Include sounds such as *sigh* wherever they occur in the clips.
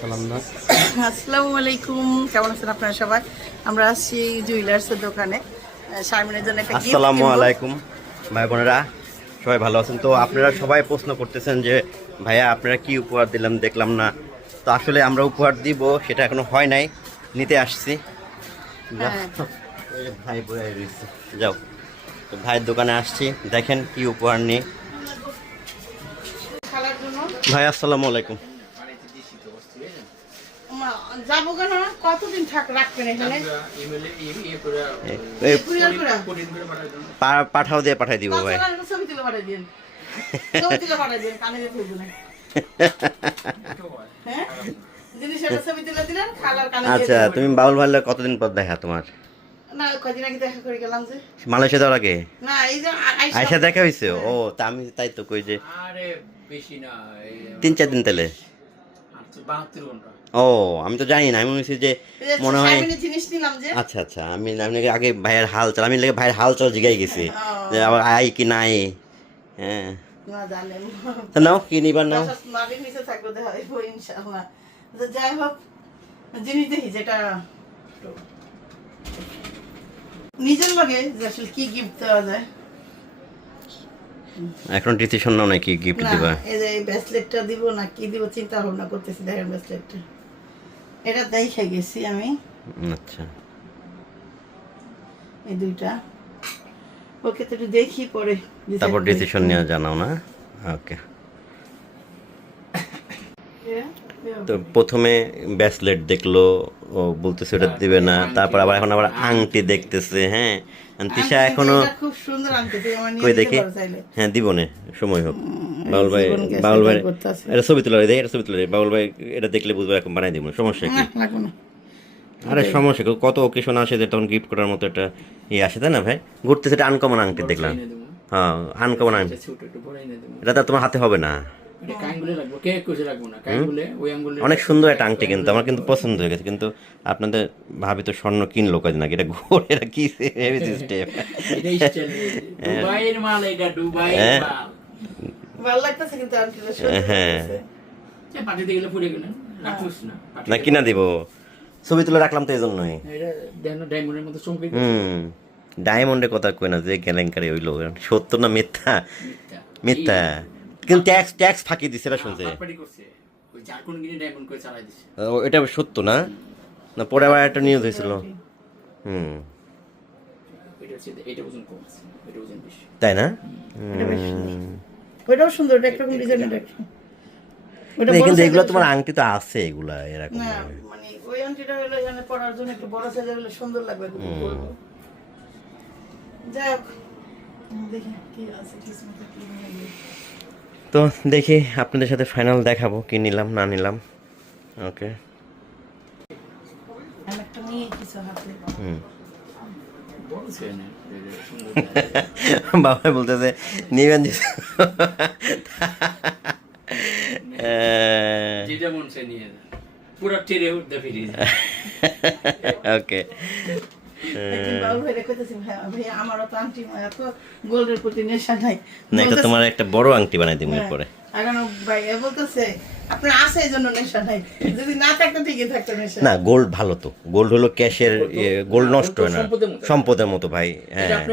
আসসালামু আলাইকুম কেমন আছেন আপনারা সবাই? আমরা আসছি জুয়েলার্সের দোকানে। শারমিনের জন্য একটা আসসালামু আলাইকুম ভাই বোনেরা সবাই ভালো আছেন? তো আপনারা সবাই প্রশ্ন করতেছেন যে ভাইয়া আপনারা কি উপহার দিলাম দেখলাম না। তো আসলে আমরা উপহার দিব সেটা এখনও হয় নাই নিতে আসছি। যাও। হ্যাঁ। ভাই যাও। তো ভাইয়ের দোকানে আসছি দেখেন কি উপহার নিয়ে ভাই আসসালামু আলাইকুম। যাব কেন? কতদিন থাক রাখবেন এখানে? এই কুরিয়ার করে পা- পাঠাও দিয়ে পাঠাই দিব ভাই। ছবি তুলে পাঠাই দিন ছবি তুলে পাঠাই দিন কানে দিয়ে তুলবো না। *laughs* হ্যাঁ? আচ্ছা তুমি বাউল ভাইলে কতদিন পর দেখা তোমার? না কদিন আগে দেখা করে গেলাম যে। মালয়েশিয়া যাওয়ার আগে? না এই যে আ- আইসা- আয়সা দেখা হয়েছে? ও তা আমি তাই তো কই যে আরে বেশি না এই তিন চার দিন তাহলে। ও আমি তো জানি না আমি মনে হচ্ছি যে মনে হয় শারমিনের জিনিস নিলাম যে। আচ্ছা আচ্ছা আমি আমি নাকি আগে ভাইয়ের হাল চাল আমি লেগে ভাইয়ের হাল চাল জিগাই গেছি যে আবার আই কি নাই হ্যাঁ। নাও কি নিবার নাও। যাই হোক জিনিস দেখি যেটা নিজের লগে যে আসলে কি গিফট দেওয়া যায়। এখন ডিসিশন নাও নাকি গিফট না দিবা? এই যে এই ব্রেসলেটটা দিব না কি দিব চিন্তা ভাবনা করতেছি দেখেন ব্রেসলেটটা এটা দেখে গেছি আমি। আচ্ছা। এই দুইটা। ওকে তো দেখি পরে তারপর ডিসিশন নিয়ে জানাও না? ওকে. তো প্রথমে ব্যাসলেট দেখল ও বলতেছে ওটা দিবে না। তারপর আবার এখন আবার আংটি দেখতেছে হ্যাঁ। তিশা এখনও খুব সুন্দর আংটি তুমি আমার কই দেখি? হ্যাঁ দিব নে সময় হোক। বাউল ভাই বাউল ভাই এটা ছবি তুলে দেখ এটা ছবি তুলে বাউল ভাই এটা দেখলে বুঝবে এখন বানাই দিব সমস্যা কি? না, লাগবে না। আরে সমস্যা কি? কত অকেশন আসে যে তখন গিফট করার মতো একটা ইয়ে আসে তাই না ভাই? ঘুরতে সেটা আনকমন আংটি দেখলাম। হ্যাঁ আনকমন আংটি। এটা তো তোমার হাতে হবে না। ওই আঙ্গুলে অনেক সুন্দর একটা আংটি কিন্তু আমার কিন্তু পছন্দ হয়ে গেছে কিন্তু আপনাদের ভাবি তো স্বর্ণ কিনলো কদিন আগে? এটা ঘোর এটা কি হ্যাঁ। মাল ভালো লাগতেছে কিন্তু আংটিটা সুন্দর হ্যাঁ। লাগতেছে। সে পাঠিয়ে গেলে ফুটে গেলেন। রাখুস না না কিনা দিব? ছবি তুলে রাখলাম তো এই জন্যই ডায়মন্ডের কথা কই না যে কেলেঙ্কারি হইল সত্য না মিথ্যা? মিথ্যা। কিন্তু ট্যাক্স ট্যাক্স ফাঁকি দিছে এটা শুনছে। পাটপাটি করছে। ওই ঝাড়খণ্ড গিয়ে ডায়মন্ড করে চালাই দিছে। ও, এটা সত্য না? না পরে আবার একটা নিউজ হয়েছিল। হুম। এটা হচ্ছে এটা ওজন কম আছে এটা ওজন বেশি। তাই না? বেশ সুন্দর। ওইটাও সুন্দর একরকম ডিজাইনের কিন্তু এগুলো তোমার আংটি তো আছে এগুলা এরকম মানে ওই আংটিটা হলো এখানে পরার জন্য একটু বড় সাইজের হলে সুন্দর লাগবে যাই হোক দেখি কি আছে কিসমতে কি তো দেখি আপনাদের সাথে ফাইনাল দেখাবো কি নিলাম না নিলাম। ওকে বাবা বলতেছে নিবেন। ওকে *laughs* একদিন বাবুল ভাইরে কইতেছি, ভাই, ভাই, আমারও তো আংটি এত গোল্ডের প্রতি নেশা নাই। না এটা বলতেছে- তোমার একটা বড় আংটি বানাই দিব হ্যাঁ, এরপরে। আগানো ভাই এ বলতেছে আপনার আছে এই জন্য নেশা নাই যদি না থাকতো ঠিকই থাকতো নেশা। না গোল্ড ভালো তো। গোল্ড হলো ক্যাশের গোল্ড নষ্ট হয় না। সম্পদের মতো। ভাই হ্যাঁ।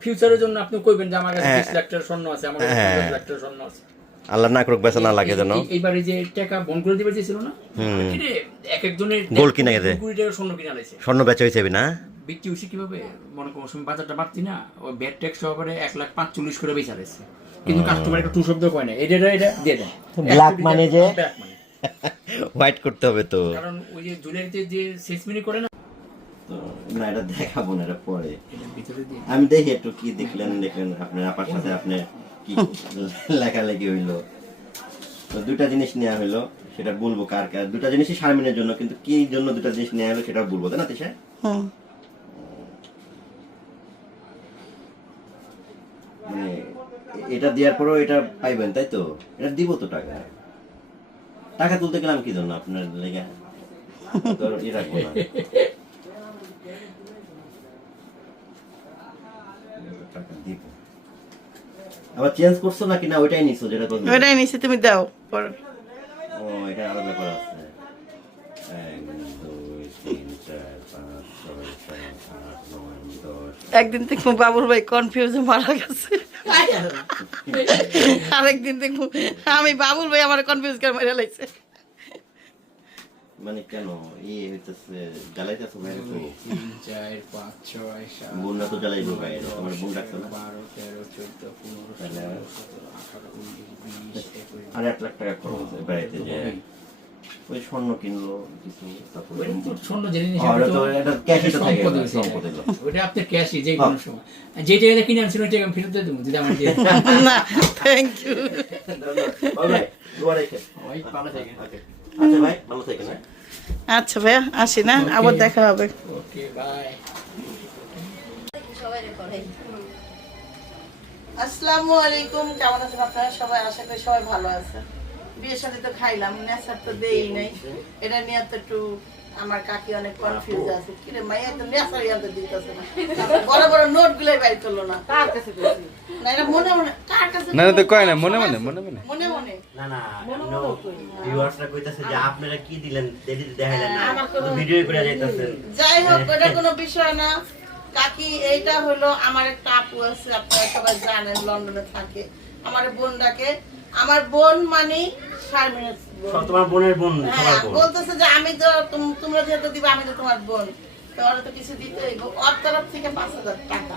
ফিউচারের জন্য আপনি কইবেন যে আমার কাছে হ্যাঁ। 20 লাখ টাকার স্বর্ণ আছে আমার কাছে হ্যাঁ। 50 লাখ টাকার স্বর্ণ আছে। আল্লাহ না করুক বেচা না লাগে যেন। এই- এইবারে যে টাকা বন করে দিবে চেয়েছিল না এক একজনের গোল্ড কিনে গেছে। স্বর্ণ কিনে স্বর্ণ বেচা হয়েছে না? বিক্রি হয়েছে কীভাবে? মনে করো সময় বাজারটা বাড়তি না? ওই ব্যাট ট্যাক্স সহকারে এক লাখ পাঁচচল্লিশ করে বেচা কিন্তু কাস্টমার একটা টু শব্দ কয় না এটা এটা এটা দিয়ে দেয় Black money যে- মানে হোয়াইট করতে হবে তো। কারণ ওই যে জুয়েলারিতে যে সেসমিনি করে না? না এটা দেখাবো না এটা পরে। আমি দেখি একটু কি দেখলেন দেখলেন আপনার আপার সাথে আপনার কি লেখালেখি হইল। তো দুটা জিনিস নেওয়া হলো সেটা বলব কার কার। দুটা জিনিসই শারমিনের জন্য কিন্তু কি জন্য দুটা জিনিস নেওয়া হলো সেটা বলব তাই না তিশা? মানে এটা দেওয়ার পরেও এটা পাইবেন তাই তো? এটা দিব তো টাকা। টাকা তুলতে গেলাম কি জন্য আপনার লেগে? ই রাখব না। টাকা দিব। আবার চেঞ্জ করছ নাকি? না ওইটাই নিছো যেটা ওইটাই নিচে তুমি দাও পর। ও এটা আলাদা একদিন দেখব বাবুর ভাই কনফিউজে মারা গেছে। আরেকদিন দেখব আমি বাবুর ভাই আমার কনফিউজ করে মেরে লাগছে মানে কেন? ইয়ে হইতেছে জ্বালাইতেছে বাইরে তো। তিন চার পাঁচ ছয় সাত বন্যা তো জ্বালাইবো বাইরে তোমার বোন না? বারো তেরো চোদ্দ পনেরো ষোলো সতেরো আঠারো উনিশ বিশ একুশ আর এক লাখ টাকা খরচ বাড়িতে যে ওই স্বর্ণ কিনলো কিছু তারপরে স্বর্ণ জেনে নিয়েছে, আর ওটা তো তো এটা ক্যাশই তো থাকে সম্পদ হয়েছে সম্পদ এটা। এগুলো। ওটা আপনার ক্যাশই যে কোনো সময়। যে জায়গাটা কিনে আনছেন ওই জায়গায় আমি ফেরত দিয়ে দেবো যদি আমার *laughs* না থ্যাংক ইউ থাকেন Okay. আচ্ছা ভাই ভালো থাকেন হ্যাঁ। আচ্ছা ভাইয়া আসি না আবার দেখা হবে। ওকে বাই আসসালামু আলাইকুম কেমন আছেন আপনারা? সবাই আশা করি সবাই ভালো আছেন। বিয়ের সাথে তো খাইলাম নেশার তো দেই নাই। এটা নিয়ে তো একটু আমার কাকি অনেক কনফিউজ আছে। কি রে মাইয়া তো নেশার ইয়াতে দিতেছে না। বড় বড় নোট গুলাই বাইর করল না। কার কাছে না এটা মনে মনে কার কাছে না না তো কয় না মনে মনে মনে মনে। মনে মনে। না না ভিউয়ার্সরা কইতাছে যে আপনারা কি দিলেন দেরি দেখাইলেন না। ভিডিও করে যাইতাছেন যাই হোক ওটা কোনো বিষয় না। কাকি এইটা হলো আমার একটা আপু আছে আপনারা সবাই জানেন লন্ডনে থাকে। আমার বোন ডাকে আমার বোন মানে তোমার বোনের বোন তোমার হ্যাঁ বোন। বলতেছে যে আমি তো তোমরা যেহেতু দিবে আমি তো তোমার বোন। তো ওরা তো কিছু দিতে হইব। ওর তরফ থেকে পাঁচ হাজার টাকা।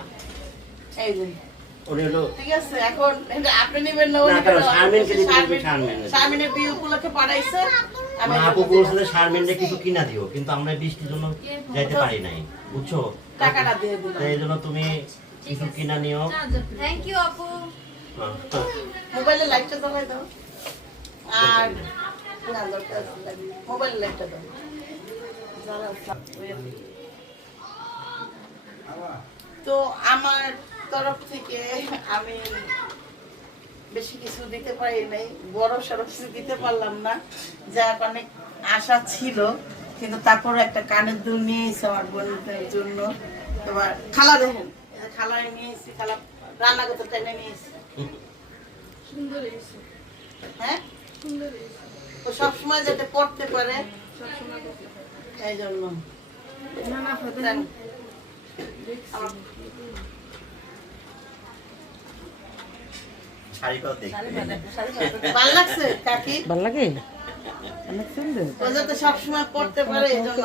এই যে। ঠিক আছে এখন আপনি নেবেন না না, উনি কারণ তো- শারমিনকে দিতে হবে, শারমিন- শারমিন। শারমিনের বিয়ে উপলক্ষে পাঠাইছে। আপু বলছে যে শারমিনরে কিছু কিনা দিও কিন্তু আমরা বৃষ্টির জন্য যাইতে পারি নাই বুঝছ? টাকাটা দিয়ে দিলাম। এই জন্য তুমি কিছু কিনা নিও। থ্যাংক ইউ আপু। হ্যাঁ। মোবাইলের লাইটটা জ্বালাই দাও। আর না দরকার আছে লাইটটা দাও তো আমার তরফ থেকে আমি বেশি কিছু দিতে পারি নাই বড় সড়ো কিছু দিতে পারলাম না। যা অনেক আশা ছিল কিন্তু তারপরে একটা কানের দুল নিয়ে এসে আমার বোনদের জন্য। এবার খালা দেখেন এই যে খালায় নিয়ে এসেছি খালা রান্না করতে টেনে নিয়ে এসেছি। হ্যাঁ? ও সবসময় যাতে পড়তে পারে। এই জন্য। ভালো লাগছে কাকি? ভালো লাগে? অনেক সুন্দর ও যাতে সবসময় পড়তে পারে এই জন্য।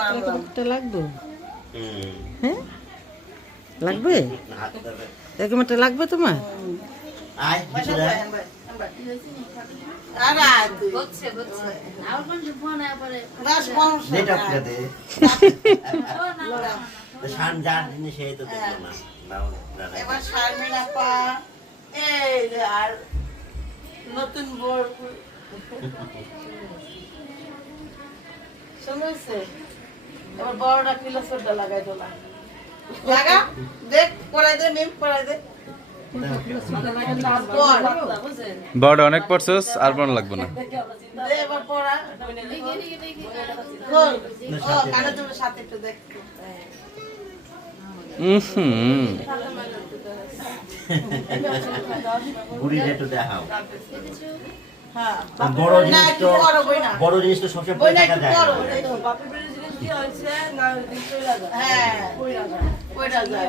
লাগবে? হ্যাঁ? লাগবে? হাত এরকম একটা লাগবে তোমার? আয় ভিতরে নতুন বোর শুনছে? এবার বড়টা কিলো সোডা লাগাই দোলা লাগা? দেখ পড়াই দে নিম পড়াই দে। বড় অনেক পড়ছস আর বড় লাগবে না। পড়া হ্যাঁ বড় জিনিস তো পড়ো বড় জিনিস তো সবসময় পড়ো না। হ্যাঁ যায়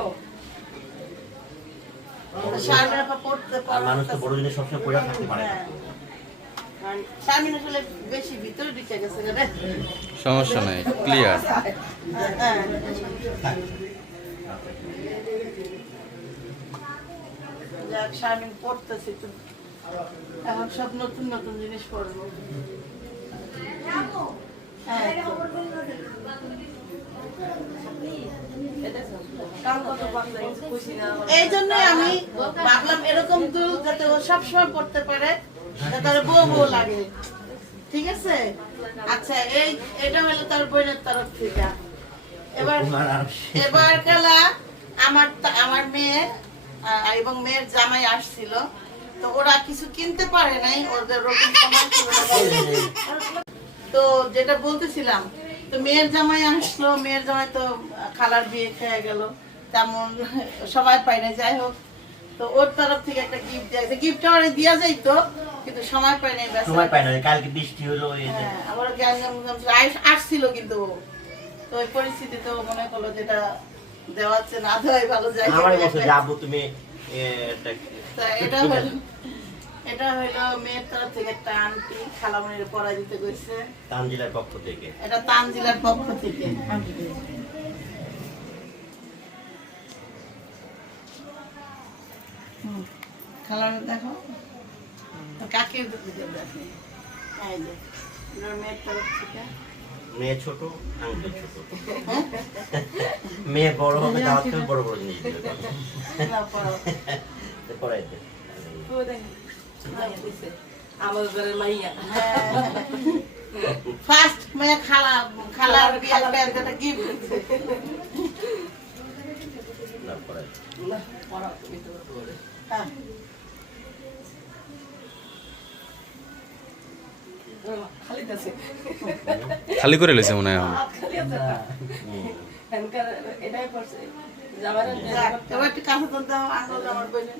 আর মানুষ তো বড় জিনিস সবসময় পরে থাকতে পারে না। হ্যাঁ। শারমিন আসলে বেশি ভিতরে ঢুকে গেছে রে? সমস্যা নাই ক্লিয়ার হ্যাঁ। যাক শারমিন পড়তেছে তো। এখন সব নতুন নতুন জিনিস পড়ব। হ্যাঁ এই জন্য আমি ভাবলাম এরকম দুল যাতে ও সবসময় পড়তে পারে যাতে ওর বউ বউ লাগে। ঠিক আছে? আচ্ছা এই এটা হলো তার বোনের তরফ থেকে। এবার কালা আমার আমার মেয়ে এবং মেয়ের জামাই আসছিল। তো ওরা কিছু কিনতে পারে নাই ওদের। তো যেটা বলতেছিলাম তো মেয়ের জামাই আসলো মেয়ের জামাই তো খালার বিয়ে খেয়ে গেল। তেমন সবাই পায় না যাই হোক। তো ওর তরফ থেকে একটা গিফট দিয়েছে গিফট আমার দিয়া যাইতো কিন্তু সময় পায় নাই সময় পাই না কালকে বৃষ্টি হলো হ্যাঁ, ছিল। আইস- আসছিল কিন্তু তো ওই পরিস্থিতিতে মনে করল যেটা দেওয়াচ্ছে না দেওয়াই ভালো যায় আমারই বলছে যে তুমি এটা এটা হলো মেয়ের তরফ থেকে একটা আন্টি খালামণির পড়া দিতে গেছে তানজিলার পক্ষ থেকে। এটা তানজিলার পক্ষ থেকে। দেখো। কাকে দেখো এই যে মেয়ের তরফ থেকে। মেয়ে ছোট আঙ্কেল ছোট। মেয়ে বড় হবে দাওয়াত বড় বড় জিনিস দিবে না, পড়ো। পড়াইতে ফার্স্ট মেয়ে খালা খালার বিয়ার হ্যাঁ খালি করে লেছে মনে হয়। যাক, এবার একটু কাছে আমার বোনের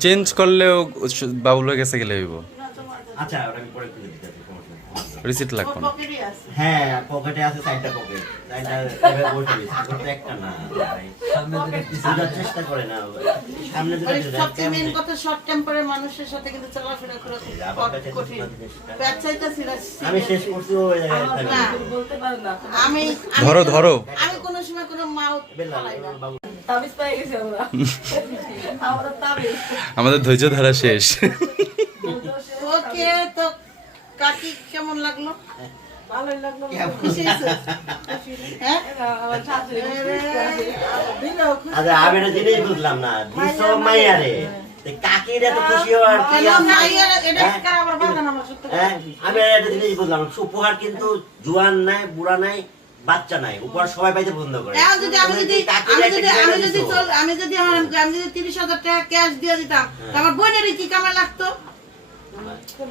চেঞ্জ করলেও বাবুল হয়ে গেছে গেলে হইব। আচ্ছা ওটা আমি পরে খুলে দিতেছি রিসিট লাগবো না। হ্যাঁ পকেটে আছে সাইডটা পকেট সাইডটা এভাবে বসে দিয়েছি একটা না ভাই। বুঝার চেষ্টা করে না সামনে দুটো সবচেয়ে মেন কথা শর্ট টেম্পারের মানুষের সাথে কিন্তু চলাফেরা করা খুব কাছে কঠিন। জিনিসটা। ছিল আমি শেষ করছি ওই জায়গায় না। আমি আমি- ধরো ধরো। আমি কোনো সময় কোনো মাউথ বেলা বাবু আমাদের ধৈর্য ধরা শেষ। ওকে তো কাকি কেমন লাগল? ভালোই লাগল। খুশি হয়েছে? হ্যাঁ? দিলেও খুশি। আমি একটা জিনিস বুঝলাম না। মাইয়ারে কাকির এত খুশি হওয়ার হ্যাঁ? হ্যাঁ? আমি একটা জিনিস বুঝলাম। না, কিন্তু জুয়ান নাই বুড়া নাই। বাচ্চা নাই উপহার সবাই পাইতে পছন্দ করে। যদি আমি যদি আমি যদি আমি যদি চল- আমি যদি আমার আমি যদি তিরিশ হাজার টাকা ক্যাশ দিয়ে দিতাম আমার বোনের কি কামা লাগতো?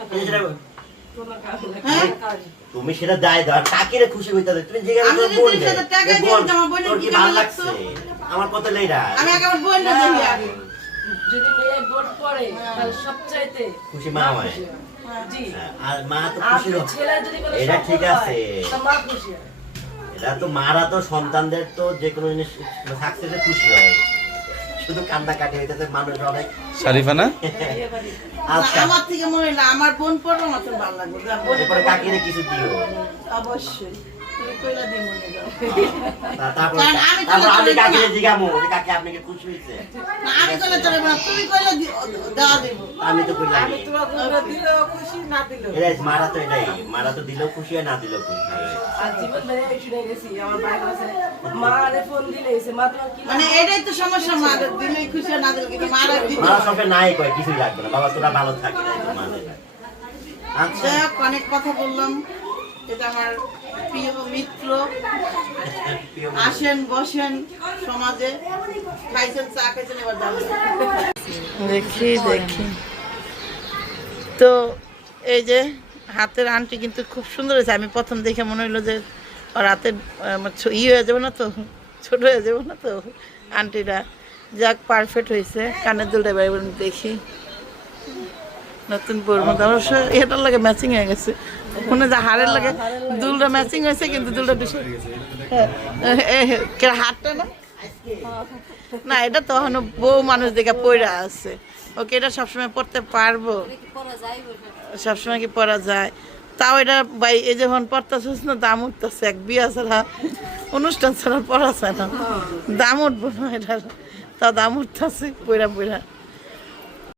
তুমি সেটা- হ্যাঁ? দায় দাও কাকিরে খুশি হইতে হবে। তুমি জিজ্ঞাসা আমি যদি 30,000 টাকা দিয়ে দিতাম, আমার বোনের কি কি লাগতো? আমার কত লেইরা আমি আগে আমার বোনের দেখি আগে। যদি মেয়ে গোট পড়ে তাহলে সবচাইতে খুশি মা হয়। জি। হ্যাঁ, আর মা তো খুশি হয়। ছেলে যদি কোনো এটা ঠিক আছে। মা খুশি হয়। তো মারা তো সন্তানদের তো যে কোনো জিনিস সাকসেসে খুশি হয়। শুধু কান্না কাটি হইতেছে মানুষ অনেক শারিফা না? আচ্ছা। আমার থেকে মনে হলো আমার বোন আমার তো ভালো লাগবে। কাকিরে কিছু দিও। অবশ্যই। তুমি কইলা দিই মনে মারা তো এটাই মারা তো দিলেও খুশি না দিলেও খুশি। মানে এটাই তো সমস্যা মা দিলেই খুশি না দিলে কিন্তু মারা দিতে মারা সবে নাই কয় কিছুই লাগবে না। বাবা তোরা ভালো থাকি না অনেক কথা বললাম। এটা আমার প্রিয় মিত্র। আসেন, বসেন সমাজে। খাইছেন, চা খাইছেন, এবার দেখি দেখি। তো এই যে হাতের আংটি কিন্তু খুব সুন্দর হয়েছে। আমি প্রথম দেখে মনে হলো যে ওর হাতের ই হয়ে যাবে না তো? ছোট হয়ে যাবে না তো? আংটিটা। যাক পারফেক্ট হয়েছে। কানের দুলটা এবার দেখি। নতুন মতো অবশ্য এটার লাগে ম্যাচিং হয়ে গেছে। মনে যা হাড়ের লাগে দুলটা ম্যাচিং হয়েছে কিন্তু দুলটা বেশি। হ্যাঁ, হাতটা না? না এটা তো এখনও বউ মানুষ দেখে পড়া আছে। ওকে এটা সবসময় পড়তে পারব। সবসময় কি পড়া যায়? তাও এটা ভাই এই যখন পড়তেছিস না দাম উঠতেছে এক বিয়া ছাড়া। অনুষ্ঠান ছাড়া পড়া যায় না। দাম উঠবো না এটার। তাও দাম উঠতেছে পড়া পড়া